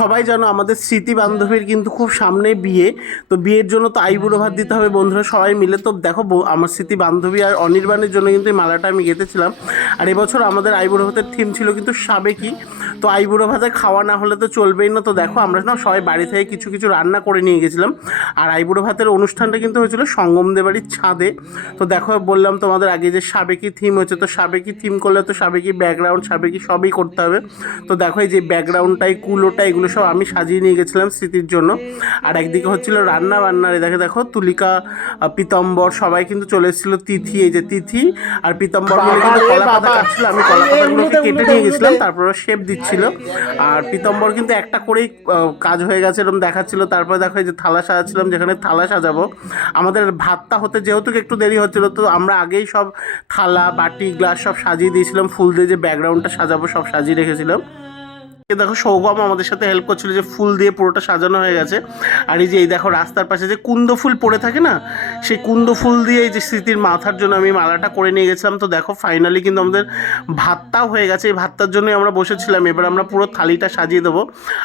সবাই জানো আমাদের স্মৃতি বান্ধবীর কিন্তু খুব সামনে বিয়ে। তো বিয়ের জন্য তো আইবুড়ো ভাত দিতে হবে বন্ধুরা, সবাই মিলে। তো দেখো আমার স্মৃতি বান্ধবী আর অনির্বাণের জন্য কিন্তু এই মালাটা আমি গেঁথেছিলাম। আর এবছর আমাদের আইবুড়ো ভাতের থিম ছিল কিন্তু সাবেকি। তো আইবুড়ো ভাতে খাওয়া না হলে তো চলবেই না। তো দেখো আমরা না সবাই বাড়ি থেকে কিছু কিছু রান্না করে নিয়ে গেছিলাম। আর আইবুড়ো ভাতের অনুষ্ঠানটা কিন্তু হয়েছিল সঙ্গমদের বাড়ির ছাদে। তো দেখো বললাম তোমাদের আগে যে সাবেকি থিম হচ্ছে তো সাবেকি থিম করলে তো সাবেকি ব্যাকগ্রাউন্ড সাবেকি সবই করতে হবে। তো দেখো এই যে ব্যাকগ্রাউন্ডটাই কুলোটা এগুলো সব আমি সাজিয়ে নিয়ে গেছিলাম স্মৃতির জন্য। আর একদিকে হচ্ছিল রান্না বান্নার দেখে দেখো তুলিকা পীতম্বর সবাই কিন্তু চলে এসেছিল তিথি এই যে তিথি। আর পীতম্বর কলা পাতা কাটছিল আমি কলা পাতাগুলোকে কেটে নিয়ে গেছিলাম তারপরে শেপ দিচ্ছিল আর পীতম্বর কিন্তু একটা করেই কাজ হয়ে গেছে এরকম দেখাচ্ছিল। তারপরে দেখো যে থালা সাজাচ্ছিলাম, যেখানে থালা সাজাবো। আমাদের ভাতটা হতে যেহেতু একটু দেরি হচ্ছিল, তো আমরা আগেই সব থালা, বাটি, গ্লাস সব সাজিয়ে দিয়েছিলাম। ফুল দিয়ে যে ব্যাকগ্রাউন্ডটা সাজাবো, সব সাজিয়ে রেখেছিলাম। দেখো সৌগম আমাদের সাথে হেল্প করছিল যে ফুল দিয়ে পুরোটা সাজানো হয়ে গেছে। আর এই যে এই দেখো রাস্তার পাশে যে কুন্দ ফুল পড়ে থাকে না, সেই কুন্দ ফুল দিয়ে এই যে স্মৃতির মাথার জন্য আমি মালাটা করে নিয়ে গেছিলাম। তো দেখো ফাইনালি কিন্তু আমাদের ভাতটাও হয়ে গেছে। এই ভাতটার জন্যই আমরা বসেছিলাম। এবার আমরা পুরো থালিটা সাজিয়ে দেবো।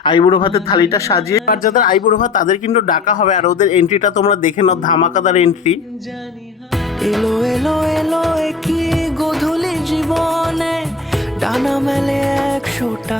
আইবুড়ো ভাতের থালিটা সাজিয়ে আর যাদের আইবুড়ো ভাত, তাদের কিন্তু ডাকা হবে। আর ওদের এন্ট্রিটা তোমরা দেখে নাও, ধামাকাদার এন্ট্রি এলো এলো এলো কি গধূলি জীবনে? ডানা মেলে একশোটা।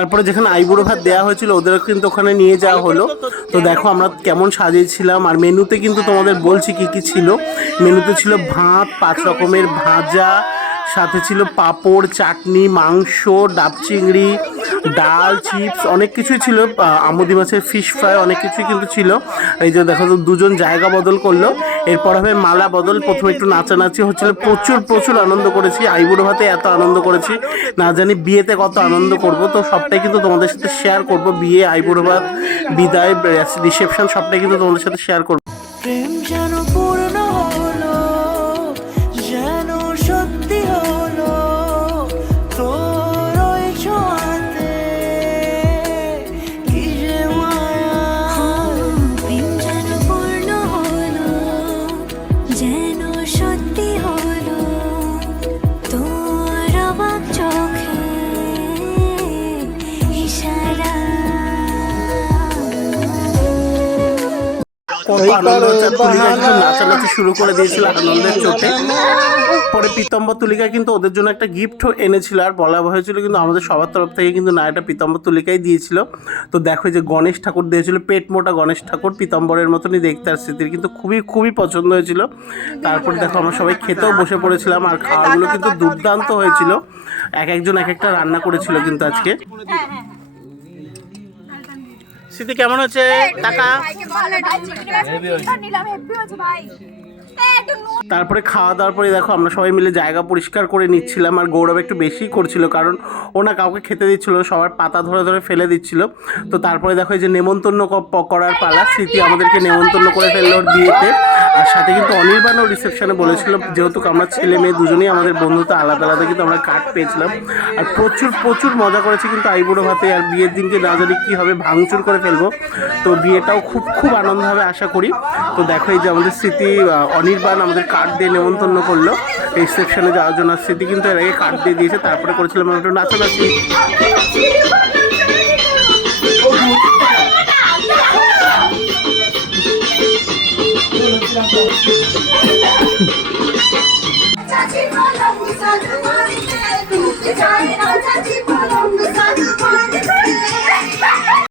তারপরে যেখানে আইবুড়ো ভাত দেওয়া হয়েছিল ওদের কিন্তু ওখানে নিয়ে যাওয়া হলো। তো দেখো, আমরা কেমন সাজিয়েছিলাম। আর মেনুতে কিন্তু তোমাদের বলছি কি কি ছিল। মেনুতে ছিল ভাত, পাঁচ রকমের ভাজা, সাথে ছিল পাঁপড়, চাটনি, মাংস, ডাব চিংড়ি, ডাল, চিপস, অনেক কিছুই ছিল। আমুদি মাছের ফিশ ফ্রাই অনেক কিছুই কিন্তু ছিল। এই যে দেখো দুজন জায়গা বদল করল। এরপর হবে মালা বদল প্রথমে একটু নাচানাচি হচ্ছিল। প্রচুর প্রচুর আনন্দ করেছি। আইবুড়ো ভাতে এত আনন্দ করেছি। না জানি বিয়েতে কত আনন্দ করব। তো সবটাই কিন্তু তোমাদের সাথে শেয়ার করব। বিয়ে, আইবুড়ো ভাত, বিদায়, রিসেপশন সবটাই কিন্তু তোমাদের সাথে শেয়ার করব। কত আনন্দ তুলিকা কিন্তু নাচানাচি শুরু করে দিয়েছিল আনন্দের চোটে। পরে তুলিকা কিন্তু ওদের জন্য একটা গিফটও এনেছিল আর বলা হয়েছিল কিন্তু আমাদের সবার তরফ থেকে কিন্তু তুলিকাই দিয়েছিল। তো দেখো যে গণেশ ঠাকুর দিয়েছিল পেট মোটা গণেশ ঠাকুর পিতম্বরের মতনই দেখতে আর স্মৃতির কিন্তু খুবই খুবই পছন্দ হয়েছিল। তারপরে দেখো আমরা সবাই খেতেও বসে পড়েছিলাম আর খাওয়াগুলো কিন্তু দুর্দান্ত হয়েছিল। এক একজন এক একটা রান্না করেছিল কিন্তু আজকে। স্মৃতি কেমন হচ্ছে টাকা নিলাম হচ্ছে ভাই। তারপরে খাওয়া দাওয়ার পরে দেখো আমরা সবাই মিলে জায়গা পরিষ্কার করে নিচ্ছিলাম আর গৌরব একটু বেশি করছিল কারণ ও না কাউকে খেতে দিচ্ছিল, সবার পাতা ধরে ধরে ফেলে দিচ্ছিল। তো তারপরে দেখো এই যে নেমন্তন্ন করার পালা, স্মৃতি আমাদেরকে নেমন্তন্ন করে ফেলল বিয়েতে। আর সাথে কিন্তু অনির্বাণও রিসেপশনে বলেছিল, যেহেতু আমরা ছেলে মেয়ে দুজনেই আমাদের বন্ধুত্ব আলাদা আলাদা কিন্তু আমরা কার্ড পেয়েছিলাম। আর প্রচুর প্রচুর মজা করেছি কিন্তু আইবুড়ো ভাতে। আর বিয়ের দিনকে না জানি কী হবে, ভাঙচুর করে ফেলব। তো বিয়েটাও খুব খুব আনন্দ হবে আশা করি। তো দেখো এই যে আমাদের স্মৃতি অনির্বাণ আমাদের কার্ড দিয়ে নেমন্তন্ন করল। রিসেপশনে যাওয়ার জন্য স্মৃতি কিন্তু এর আগে কার্ড দিয়ে দিয়েছে, তারপরে করেছিলাম একটু নাচানাচি। চাচি